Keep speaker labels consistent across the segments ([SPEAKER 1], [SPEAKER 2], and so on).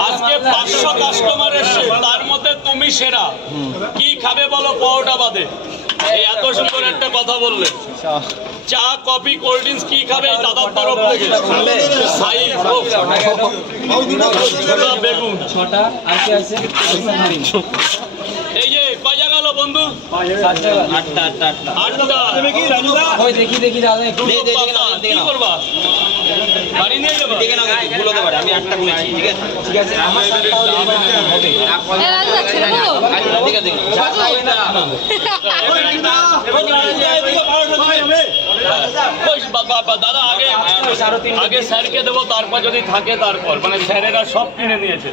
[SPEAKER 1] আজকে পাঁচশো কাস্টমার এসছে তার মধ্যে তুমি সেরা কি খাবে বলো পাওয়াটা বাদে এত সুন্দর একটা কথা বললে চা কফি কোল্ড ড্রিঙ্কস কি খাবে দাদার তরফ থেকে বেগুন
[SPEAKER 2] ছটা আছে
[SPEAKER 1] এই যে কয় জায়গা হলো বন্ধু
[SPEAKER 2] আটটা আটটা আটটা
[SPEAKER 1] আটটা
[SPEAKER 2] ওই দেখি দেখি দাদা একটু
[SPEAKER 1] দুটো পাতা কি করবা বাড়ি নিয়ে যাবা
[SPEAKER 2] আমি আটটা গুনেছি ঠিক আছে ঠিক আছে আমার সাতটাও হবে
[SPEAKER 3] এ রাজা ছেড়ে দেবো
[SPEAKER 2] ঠিক আছে যা খাই না
[SPEAKER 1] ওই বা- বা- বা- দাদা আগে আগে স্যারকে দেবো তারপর যদি থাকে তারপর মানে স্যারেরা সব কিনে নিয়েছে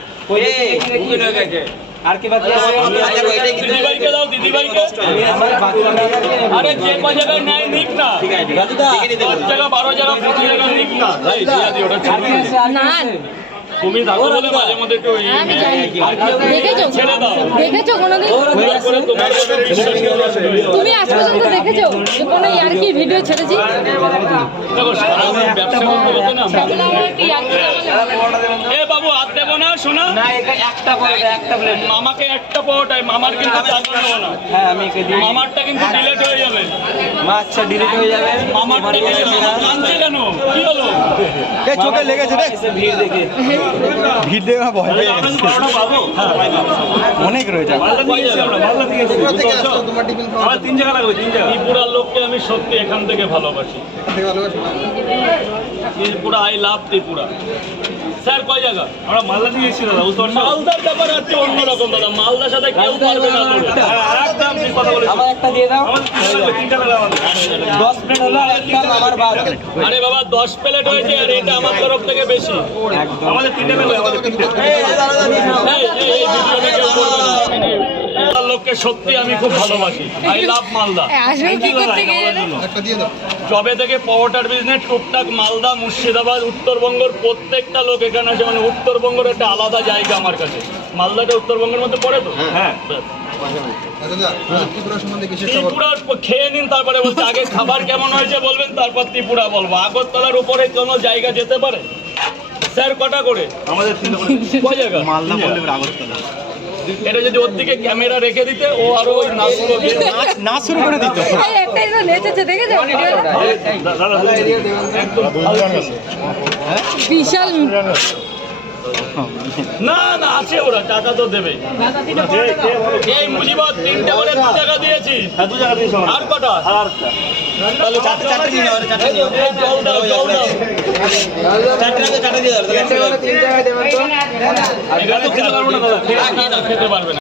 [SPEAKER 2] হয়ে আর কি বাকি আছে?
[SPEAKER 1] দিদিভাইকে দাও দিদিভাইকে
[SPEAKER 2] আমার বাকি
[SPEAKER 1] আরে যে জায়গায় নেয় নিক না। দশ জায়গা বারো জায়গা পঁচিশ জায়গা নিক না। এই দিয়া দিও, ওটা ছেড়ে দিও।
[SPEAKER 3] না।
[SPEAKER 1] তুমি থাকো বলে মাঝে মধ্যে একটু
[SPEAKER 3] আমি জানি। দেখেছ? দেখেছ কোনোদিন?
[SPEAKER 1] দয়া করে তোমার উপরে বিশ্বাস করে আসবে।
[SPEAKER 3] তুমি আজ পর্যন্ত দেখেছ? যে কোনো ইয়ার্কি ভিডিও ছেড়েছি?
[SPEAKER 1] দেখো ব্যবসা করতে করতে না দেবো না শোনা।
[SPEAKER 2] না এটা একটা করে একটা প্লেট
[SPEAKER 1] মামাকে একটা পাওয়াটাই মামার কিন্তু না।
[SPEAKER 2] হ্যাঁ আমি একে দিই।
[SPEAKER 1] মামারটা কিন্তু ডিলেট হয়ে যাবে।
[SPEAKER 2] আচ্ছা ডিলিট হয়ে যাবে।
[SPEAKER 1] মামারটা ডিলেট মামা কাঁদছে কেন? কি হলো?
[SPEAKER 4] চোখে লেগেছে রে।
[SPEAKER 2] ভিড় দেখে।
[SPEAKER 4] ভিড় দেখে ভয় পেয়ে গেছে। অনেক রয়েছে।
[SPEAKER 1] ত্রিপুরার লোককে আমি সত্যি এখান থেকে ভালোবাসি। Tripura I love Tripura sir কয় জায়গা
[SPEAKER 5] আমরা মালদা থেকে এসেছি দাদা বুঝতে পারছ
[SPEAKER 1] মালদার ব্যাপার হচ্ছে অন্যরকম দাদা মালদার সাথে কেউ পারবে না
[SPEAKER 5] হ্যাঁ, একদম ঠিক কথা বলেছ
[SPEAKER 2] আমার একটা দিয়ে দাও
[SPEAKER 5] আমাদের তিনটা
[SPEAKER 2] দশ প্লেট হলো আর একটা আমার বাদ
[SPEAKER 1] আরে বাবা দশ প্লেট হয়েছে আর এটা আমার তরফ থেকে বেশি
[SPEAKER 5] আমাদের তিনটা লাগবে আমাদের তিনটে
[SPEAKER 1] এই, এই, এই ভিডিওটা কেউ করবে না। মালদার লোককে সত্যি আমি খুব ভালোবাসি। আই লাভ মালদা
[SPEAKER 3] আসবে কি করতে গিয়ে
[SPEAKER 1] জবে থেকে পাওয়াটার বিজনেস টুকটাক মালদা মুর্শিদাবাদ উত্তরবঙ্গের প্রত্যেকটা লোক এখানে আছে মানে উত্তরবঙ্গের একটা আলাদা জায়গা আমার কাছে। মালদাটা উত্তরবঙ্গের মধ্যে পড়ে তো?
[SPEAKER 5] হ্যাঁ।
[SPEAKER 1] ত্রিপুরার খেয়ে নিন তারপরে বলছে আগে খাবার কেমন হয়েছে বলবেন তারপর ত্রিপুরা বলব। আগরতলার উপরে কোনো জায়গা যেতে পারে? স্যার কটা করে?
[SPEAKER 5] আমাদের
[SPEAKER 1] কয় জায়গা?
[SPEAKER 4] মালদা বললে আগরতলা।
[SPEAKER 1] এটা যদি ওর দিকে ক্যামেরা রেখে দিতে ও আরও ওই নাচগুলো
[SPEAKER 4] না শুরু করে দিত।
[SPEAKER 3] বিশাল
[SPEAKER 1] না না আছে ওরা টাকা তো দেবে। এই মুজিবাদ তিনটে বলে দু টাকা দিয়েছি।
[SPEAKER 5] হ্যাঁ দু জায়গা দিয়েছ
[SPEAKER 1] আর কটা?
[SPEAKER 5] আর
[SPEAKER 1] খেতে পারবে না।